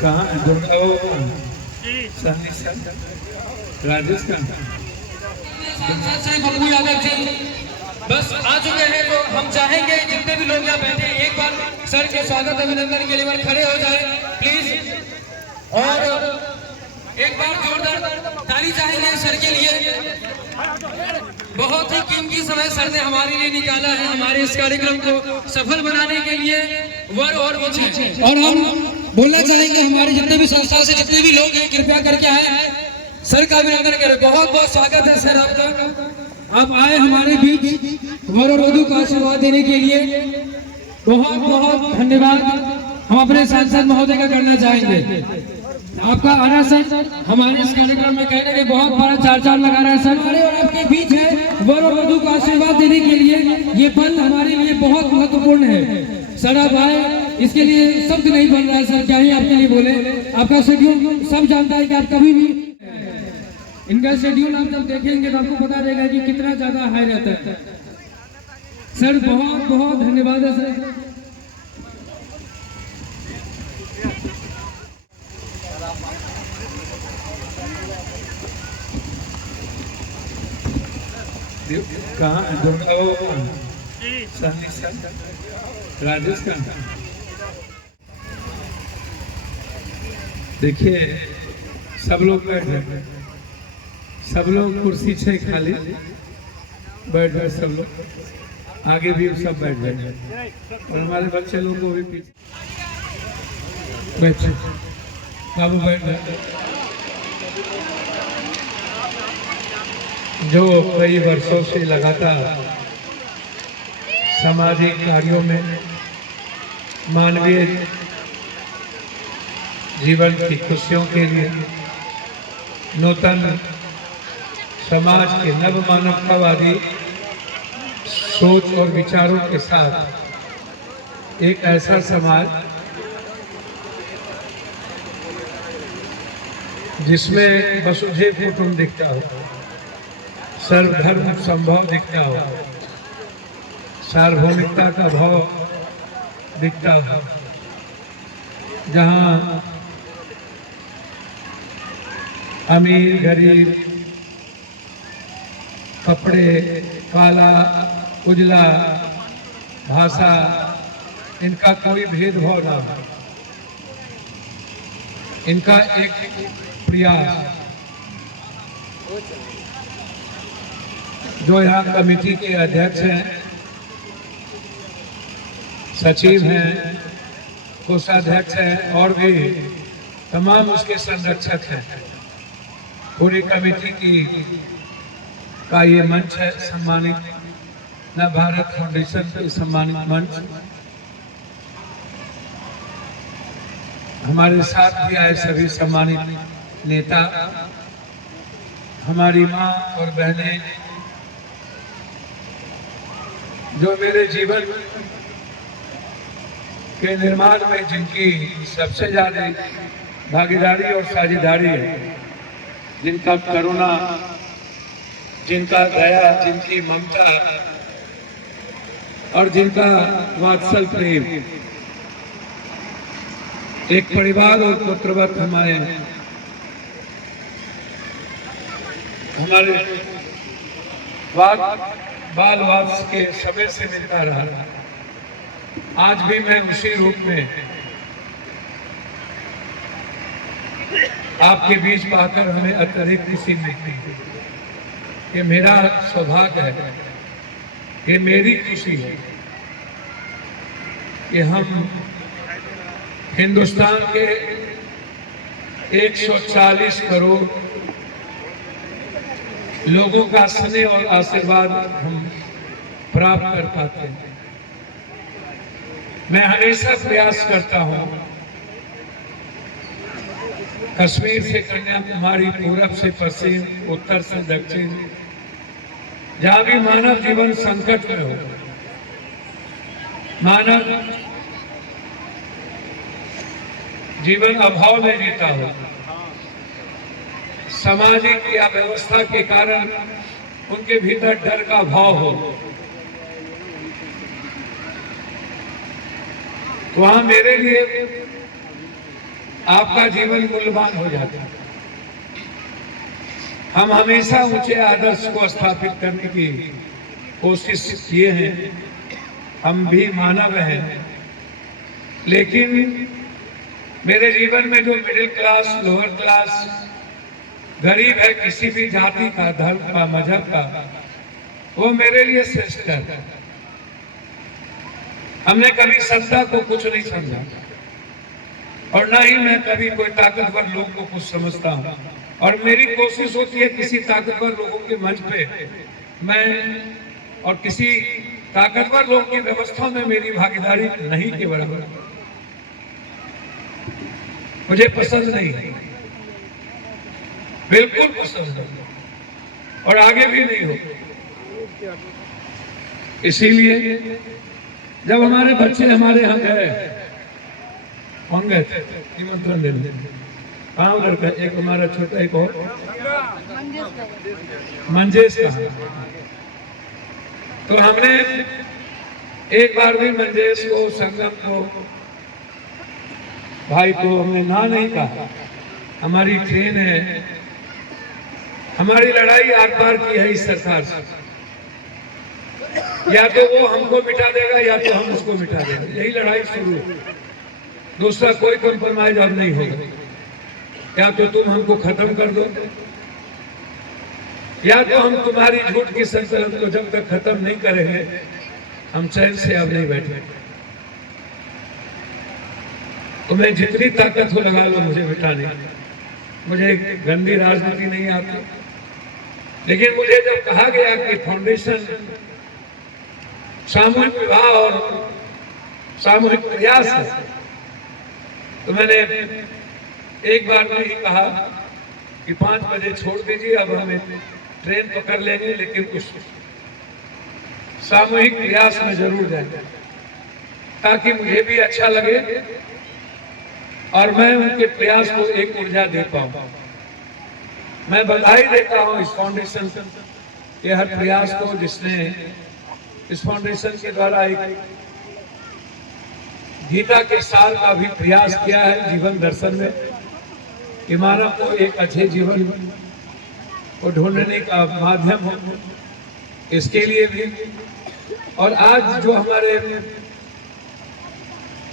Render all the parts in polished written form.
कहाँ राजस्थान बब्बू यादव जी बस आ चुके हैं। तो हम चाहेंगे जितने भी लोग यहाँ बैठे हैं एक बार सर के स्वागत अभिनंदन के लिए बार खड़े हो जाए प्लीज, और एक बार जोरदार ताली चाहेंगे सर के लिए। बहुत ही कीमती समय सर ने हमारे लिए निकाला है हमारे इस कार्यक्रम को सफल बनाने के लिए। वर और हम बोलना चाहेंगे हमारे जितने भी संस्था से जितने भी लोग हैं कृपया करके आए सर का अभिनंदन करें। बहुत बहुत स्वागत है सर आपका, आप आए हमारे बीच वर और वधू का आशीर्वाद देने के लिए। बहुत बहुत धन्यवाद हम अपने सांसद महोदय का करना चाहेंगे। आपका आना सर हमारे इस कार्यक्रम में कहने के बहुत बड़ा चार लगा रहा है सर हमारे और आपके बीच है वर और वधू का आशीर्वाद देने के लिए। ये पल हमारे लिए बहुत महत्वपूर्ण है सर, आप आए इसके लिए शब्द नहीं बन रहा है सर, क्या ही आपके लिए बोले। आपका शेड्यूल सब जानता है कि आप कभी भी इनका शेड्यूल आप जब देखेंगे तो आपको पता रहेगा कि कितना ज्यादा हाई रहता है। सर बहुत बहुत धन्यवाद है सर। कहाँ राजस्थान। देखिए सब लोग बैठ जाए, सब लोग कुर्सी छे खाली बैठ जाए, सब लोग आगे भी सब बैठ जाए और हमारे बच्चे लोग को भी पीछे बैठ बाबू बैठ जाए। जो कई वर्षों से लगातार सामाजिक कार्यों में मानवीय जीवन की खुशियों के लिए नूतन समाज के नव मानवतावादी सोच और विचारों के साथ एक ऐसा समाज जिसमें वसुधैव कुटुंब दिखता हो, सर्वधर्म संभव दिखता हो, सार्वभौमिकता का भाव दिखता हो, जहाँ अमीर गरीब, कपड़े, काला उजला, भाषा, इनका कोई भेदभाव ना हो। इनका एक प्रयास जो यहाँ कमेटी के अध्यक्ष हैं, सचिव हैं, कोषाध्यक्ष हैं और भी तमाम उसके संरक्षक हैं, पूरी कमेटी की का ये मंच है सम्मानित नव भारत फाउंडेशन के सम्मानित मंच। हमारे साथ भी आए सभी सम्मानित नेता, हमारी माँ और बहनें जो मेरे जीवन के निर्माण में जिनकी सबसे ज्यादा भागीदारी और साझेदारी है, जिनका करुणा, जिनका दया, जिनकी ममता और जिनका वात्सल प्रेम, एक परिवार और पुत्रवत हमारे बाल वात्स के समय से मिलता रहा। आज भी मैं उसी रूप में आपके बीच पाकर हमें अत्यधिक खुशी मिलती है। ये मेरा सौभाग्य है, ये मेरी खुशी है कि हम हिंदुस्तान के 140 करोड़ लोगों का स्नेह और आशीर्वाद हम प्राप्त कर पाते हैं। मैं हमेशा प्रयास करता हूं, कश्मीर से कन्याकुमारी, पूरब से पश्चिम, उत्तर से दक्षिण, जहां भी मानव जीवन संकट में हो, मानव जीवन अभाव में जीता हो, सामाजिक या व्यवस्था के कारण उनके भीतर डर का भाव हो, तो वहां मेरे लिए आपका जीवन मूल्यवान हो जाता है। हम हमेशा ऊंचे आदर्श को स्थापित करने की कोशिश किए हैं। हम भी मानव हैं, लेकिन मेरे जीवन में जो मिडिल क्लास, लोअर क्लास, गरीब है, किसी भी जाति का, धर्म का, मजहब का, वो मेरे लिए श्रेष्ठ है। हमने कभी सत्ता को कुछ नहीं समझा और ना ही मैं कभी कोई ताकतवर लोग को कुछ समझता हूँ। और मेरी कोशिश होती है किसी ताकतवर लोगों के मंच पे मैं और किसी ताकतवर लोगों की व्यवस्था में मेरी भागीदारी नहीं के बराबर। मुझे पसंद नहीं है, बिल्कुल पसंद नहीं, और आगे भी नहीं हो। इसीलिए जब हमारे बच्चे हमारे यहाँ गए, हम गए थे निमंत्रण देने, कहाँ लड़का, एक हमारा छोटा, एक और मंजेश का। तो हमने एक बार भी मंजेश को, संगम को, भाई को हमने ना नहीं कहा। हमारी ट्रेन है, हमारी लड़ाई आर पार की है इस सरकार से। या तो वो हमको मिटा देगा या तो हम उसको मिटा देंगे, यही लड़ाई शुरू है। दूसरा कोई कंप्रोमाइज अब नहीं होगा। या तो तुम हमको खत्म कर दो, या तो हम तुम्हारी झूठ की संचलन को जब तक खत्म नहीं करेंगे हम चैन से अब नहीं बैठे। तुम्हें जितनी ताकत हो लगा लो मुझे मिटाने। मुझे गंदी राजनीति नहीं आती, लेकिन मुझे जब कहा गया कि फाउंडेशन सामूहिक विवाह और सामूहिक प्रयास है, तो मैंने एक बार में ही कहा कि 5 बजे छोड़ दीजिए, अब हमें ट्रेन पकड़ लेंगे, लेकिन उस सामूहिक प्रयास में जरूर जाएंगे, ताकि मुझे भी अच्छा लगे और मैं उनके प्रयास को एक ऊर्जा दे पाऊं। मैं बधाई देता हूं इस फाउंडेशन के हर प्रयास को, जिसने इस फाउंडेशन के द्वारा एक गीता के साल का भी प्रयास किया है जीवन दर्शन में, कि मानव को एक अच्छे जीवन को ढूंढने का माध्यम हो, इसके लिए भी। और आज जो हमारे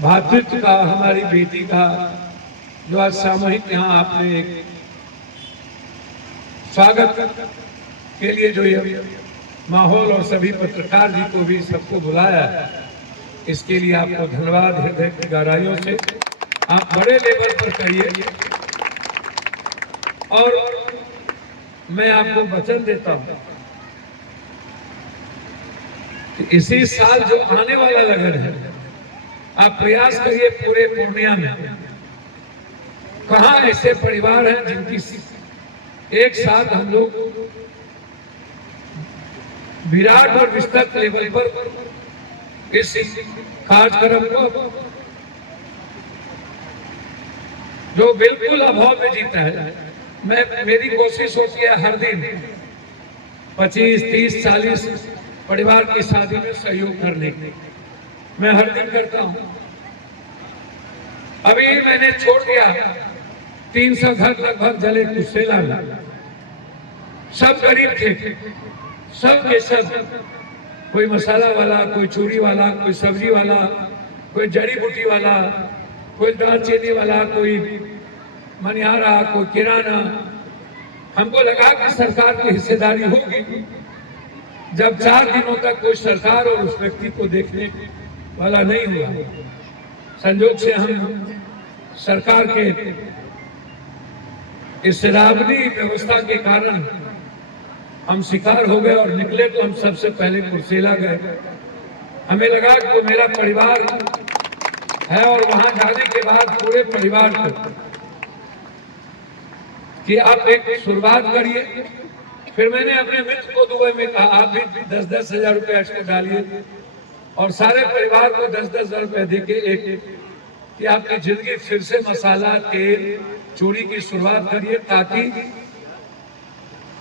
भातृत्व का, हमारी बेटी का जो आज सामूहिक यहाँ आपने एक स्वागत के लिए जो ये माहौल और सभी पत्रकार जी को भी सबको बुलाया है, इसके लिए आपको धन्यवाद हृदय की गहराइयों से। आप बड़े लेवल पर करिए और मैं आपको वचन देता हूं कि इसी साल जो आने वाला लगन है, आप प्रयास करिए पूरे पूर्णिया में कहां ऐसे परिवार हैं जिनकी एक साथ हम लोग विराट और विस्तृत लेवल पर इस कार्यक्रम को जो बिल्कुल अभाव में जीता है। मेरी कोशिश होती है हर दिन 25, 30, 40 परिवार की शादी में सहयोग करने की, मैं हर दिन करता हूं। अभी मैंने छोड़ दिया 300 घर लगभग जले कुशेला में, सब गरीब थे, सब के सब, कोई मसाला वाला, कोई चूड़ी वाला, कोई सब्जी वाला, कोई जड़ी बूटी वाला, कोई दालचीनी वाला, कोई मनिहारा, कोई किराना। हमको लगा कि सरकार की हिस्सेदारी होगी। जब 4 दिनों तक कोई सरकार और उस व्यक्ति को देखने वाला नहीं हुआ, संजोग से हम सरकार के इस शराबनी व्यवस्था के कारण हम शिकार हो गए और निकले तो हम सबसे पहले कुर्सेला गए। हमें लगा कि वो मेरा परिवार है और वहां जाने के बाद पूरे परिवार को कि आप एक शुरुआत करिए। फिर मैंने अपने मित्र को दुबई में कहा आप भी 10-10 हजार रुपये एक्स्ट्रा डालिए और सारे परिवार को 10-10 हजार रुपये देके एक कि आपकी जिंदगी फिर से मसाला, तेल, चूड़ी की शुरुआत करिए, ताकि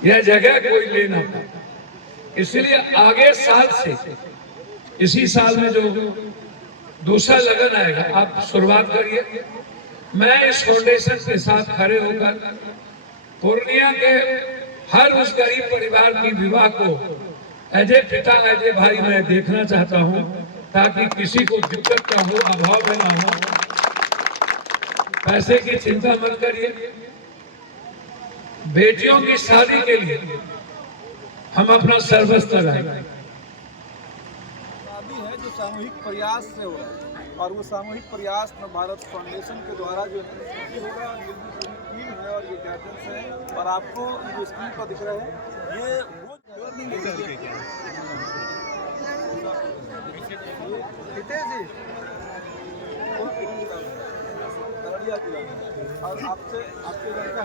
यह जगह कोई ले ना पाए। इसलिए आगे साल से, इसी साल में जो दूसरा लगन आएगा। आप शुरुआत करिए। मैं इस फाउंडेशन के साथ खड़े होकर पूर्णिया के हर उस गरीब परिवार की विवाह को एज ए पिता, एज ए भाई मैं देखना चाहता हूं, ताकि किसी को दिक्कत ना हो, अभाव में ना हो। पैसे की चिंता मत करिए। बेटियों की शादी के लिए हम अपना सर्वस्व लगाएंगे। शादी है जो सामूहिक प्रयास से हो रहा है, और वो सामूहिक प्रयास भारत फाउंडेशन के द्वारा जो होगा, ये टीम है और ये गाइडेंस है। और आपको जो स्क्रीन पर दिख रहा है ये वो और आपसे आपके लड़का